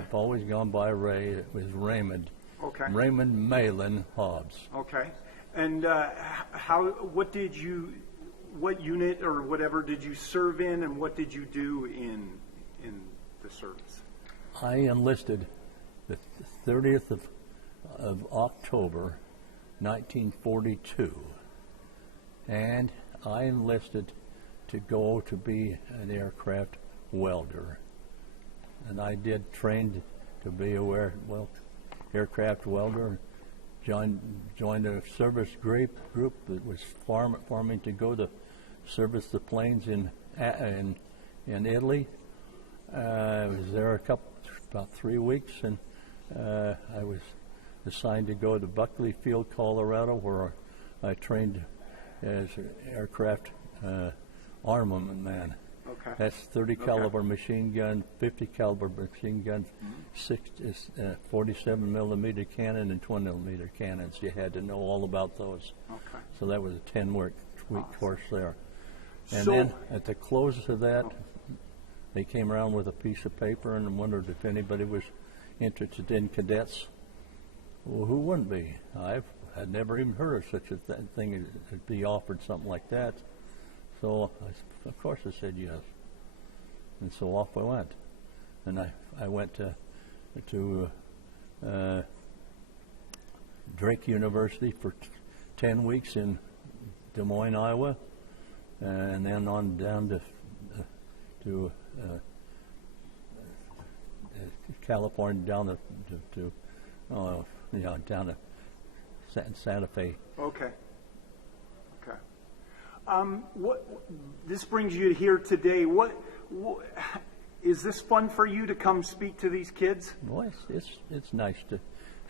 I've always gone by Ray. It was Raymond. Okay. Raymond Malin Hobbs. Okay. And what unit or whatever did you serve in, and what did you do in the service? I enlisted the 30th of October, 1942, and I enlisted to go to be an aircraft welder. And I did train to be aircraft welder. Joined a service group that was forming to go to service the planes in Italy. I was there about 3 weeks, and I was assigned to go to Buckley Field, Colorado, where I trained as an aircraft armament man. Okay. That's 30 caliber machine gun, 50 caliber machine gun, 47 millimeter cannon, and 20 millimeter cannons. You had to know all about those. Okay. So that was a 10-week course there. And So- then at the close of that, they came around with a piece of paper and wondered if anybody was interested in cadets. Well, who wouldn't be? I had never even heard of such a thing as be offered something like that. So, of course, I said yes. And so off I went. And I went to Drake University for 10 weeks in Des Moines, Iowa, and then on down to California, down to Santa Fe. Okay. Okay. This brings you here today. What is this fun for you to come speak to these kids? Well, it's nice to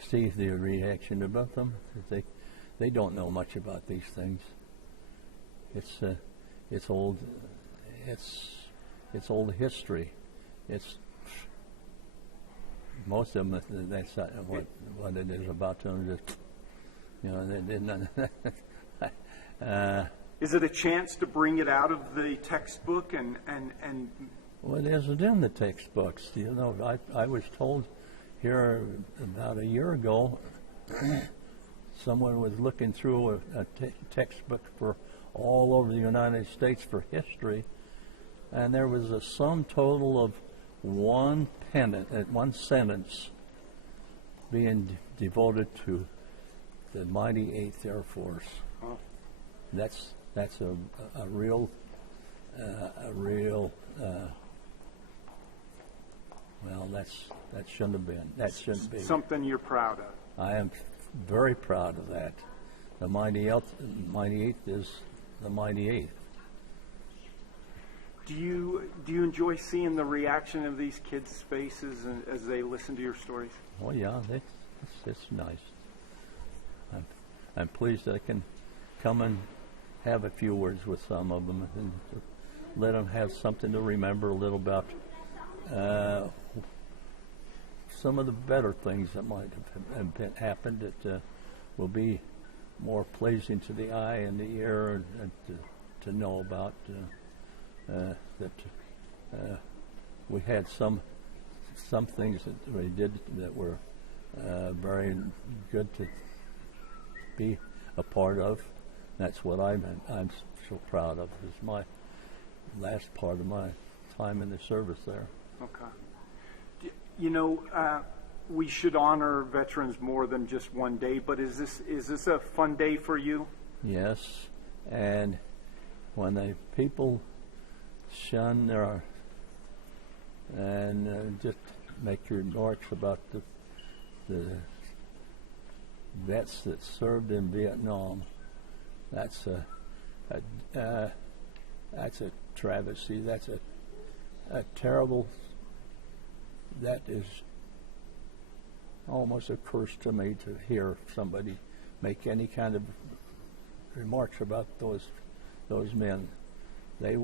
see the reaction about them. They don't know much about these things. It's old history. It's most of them. That's not what it is about them. Just they didn't. Is it a chance to bring it out of the textbook and Well, it isn't in the textbooks. I was told here about a year ago, someone was looking through a textbook for all over the United States for history, and there was a sum total of one sentence being devoted to the mighty 8th Air Force. Oh. That's a real well, that shouldn't have been. That shouldn't be. Something you're proud of. I am very proud of that. The mighty 8th is the mighty 8th. Do you enjoy seeing the reaction of these kids' faces as they listen to your stories? Oh yeah, it's nice. I'm pleased that I can come and have a few words with some of them and let them have something to remember a little about some of the better things that might have happened that will be more pleasing to the eye and the ear and to know about. That we had some things that we did that were very good to be a part of. That's what I'm so proud of. Is my last part of my time in the service there. Okay. We should honor veterans more than just one day. But is this a fun day for you? Yes, and when the people shun and just make your remarks about the vets that served in Vietnam, that's a travesty. That's a terrible. That is almost a curse to me to hear somebody make any kind of remarks about those men. They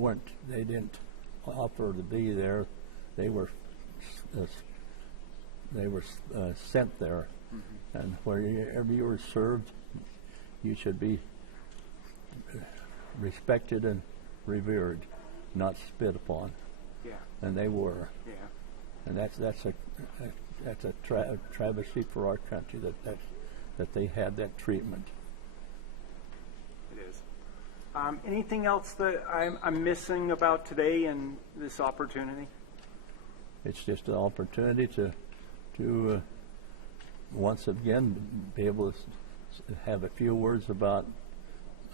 didn't offer to be there. They were sent there, and wherever you were served, you should be respected and revered, not spit upon. Yeah. And they were. Yeah. and that's a travesty for our country that they had that treatment. It is. Anything else that I'm missing about today and this opportunity? It's just an opportunity to once again be able to have a few words about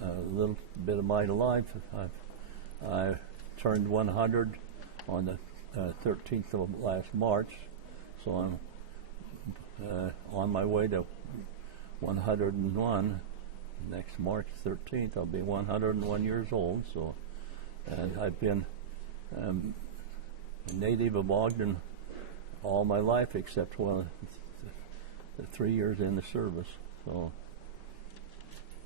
a little bit of my life. I turned 100 on the 13th of last March, so I'm on my way to 101. Next March 13th, I'll be 101 years old. So, and I've been a native of Ogden all my life, except the 3 years in the service. So